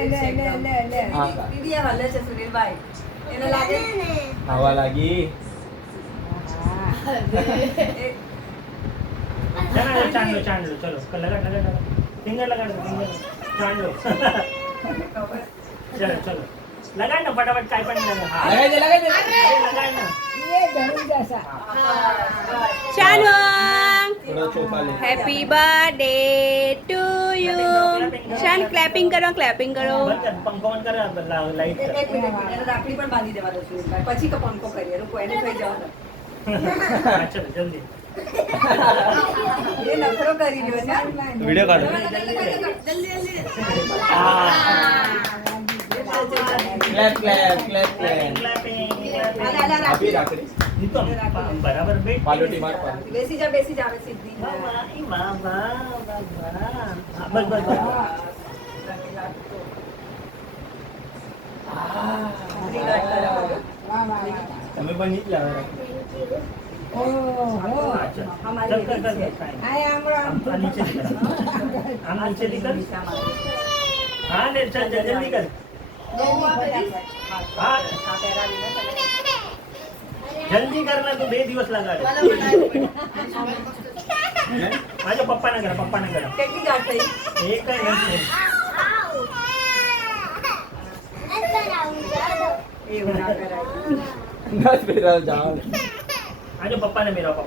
દીદી આ હલે છે સુનિલભાઈ એને લાગે ખાવા લાગી ચાંદલો ચાંદલો ચલો લગાડ ફિંગર લગાડ ફિંગર ચાંદલો ચલો ચલો લગાડ ને ફટાફટ કાઈ પણ લગાડ લગાડ ને ચાલો થોડો ચોખા લે હેપી બર્થડે ટુ યુ શાન ક્લેપિંગ કરો ક્લેપિંગ કરો બંધ કર પંખો બંધ કર લાઈટ કર એક મિનિટ એને રાખડી પણ બાંધી દેવા દો સુનિલભાઈ પછી પંખો કરીએ રૂકો એને થઈ જવાનું ચલો જલ્દી એ નખરો કરી રહ્યો છે વિડિયો કાઢો ક્લેપ ક્લેપ ક્લેપ ક્લેપ આપી રાખડી બરાબર બેઠ પાલોટી માર પાલ બેસી જા હવે સીધી બસ બસ બસ તમે પણ નીકળ્યા હવે નીચેથી કર હા ને ચાલ જલ્દી કર જલ્દી કર ના તું 2 દિવસ લગાડે આજો પપ્પાને કર કેટલી ગાંઠ થઈ એક કઈ નથી એવું ના કરાય નસ પેરાવ જાવ આજો પપ્પાને મેરાવ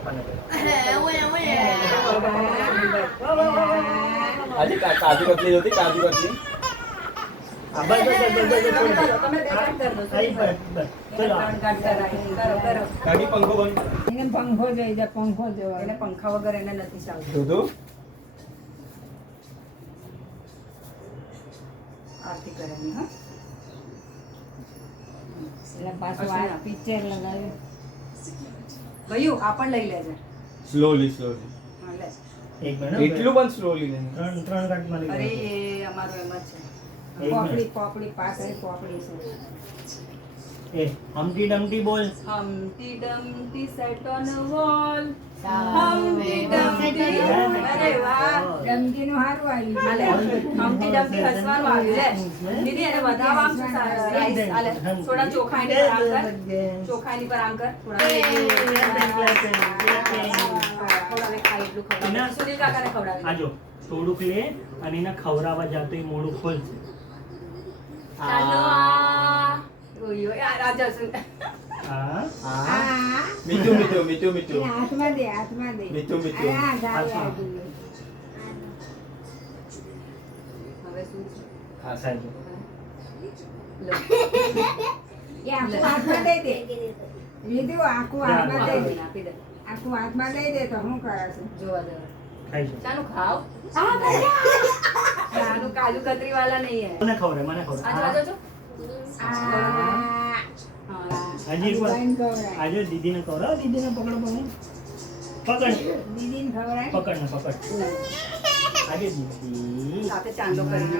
આજે કાજુ કતલી હતી કાજુ કતલી આ બસ તમે બે ગાંઠ કર દો આઈ બસ ચલો ત્રણ ગાંઠ કરાય કરો કાકી પંખો બંધ એને પંખો જોઈ દે પંખો જોવા એને પંખા વગર એને નથી ચાલતું દૂધુ આરતી કરવાની હા એટલે પાછું આ પિક્ચર લગાવ્યું ગયું આ પણ લઈ લેજે સ્લોલી હા લે એક મિનિટ એટલું પણ સ્લોલી નહીં ત્રણ ઘંટ માં અરે લઈ એ અમારું એમ જ છે પોપડી પાછળ પોપડી છે એ હમટી ડમટી બોલ હમ્ટી ડમ્ટી સેટ ઓન વોલ હમ્ટી ડમ્ટી અરે વાહ ડમકીનું હારું આવ્યું આલે હમ્ટી ડમ્ટી હસવાનું આવ્યું લે દીદી એને વધારવા આમ શું રાઈસ આલે થોડા ચોખા એની પર આમ કર ચોખા એની પર આમ કર થોડા ખવડાવે ખાઈ એટલું ખવડાવે સુનિલ કાકાને ખવડાવે આજો થોડુંક લે અને એને ખવડાવવા જાતો એ મોઢું ખોલશે ચાલો ઓય ઓય આ રાજા સુન હા હા મીઠું મીઠું મીઠું મીઠું હાથમાં દે મીઠું મીઠું આ ગાલે આવ્યું હવે શું છે હા સાહેબ લો એ આખું હાથમાં દઈ દે લીધું આખું હાથમાં દઈ દે આપી દે આખું હાથમાં દઈ દે તો હું કરાશું જોવા દે ખાઈ જો ચાનું ખાવ ચાનું કાજુ કતરી વાલા નહીં હે મને ખબર મને ખબર આ જો જો આ હા હજી એક વાર બંધ કરાય આજો દીદીને ખવડાવ દીદીને પકડો પકડ દીદીને ખવડાય પકડ આજે દીદી સાથે ચાંદલો કરીને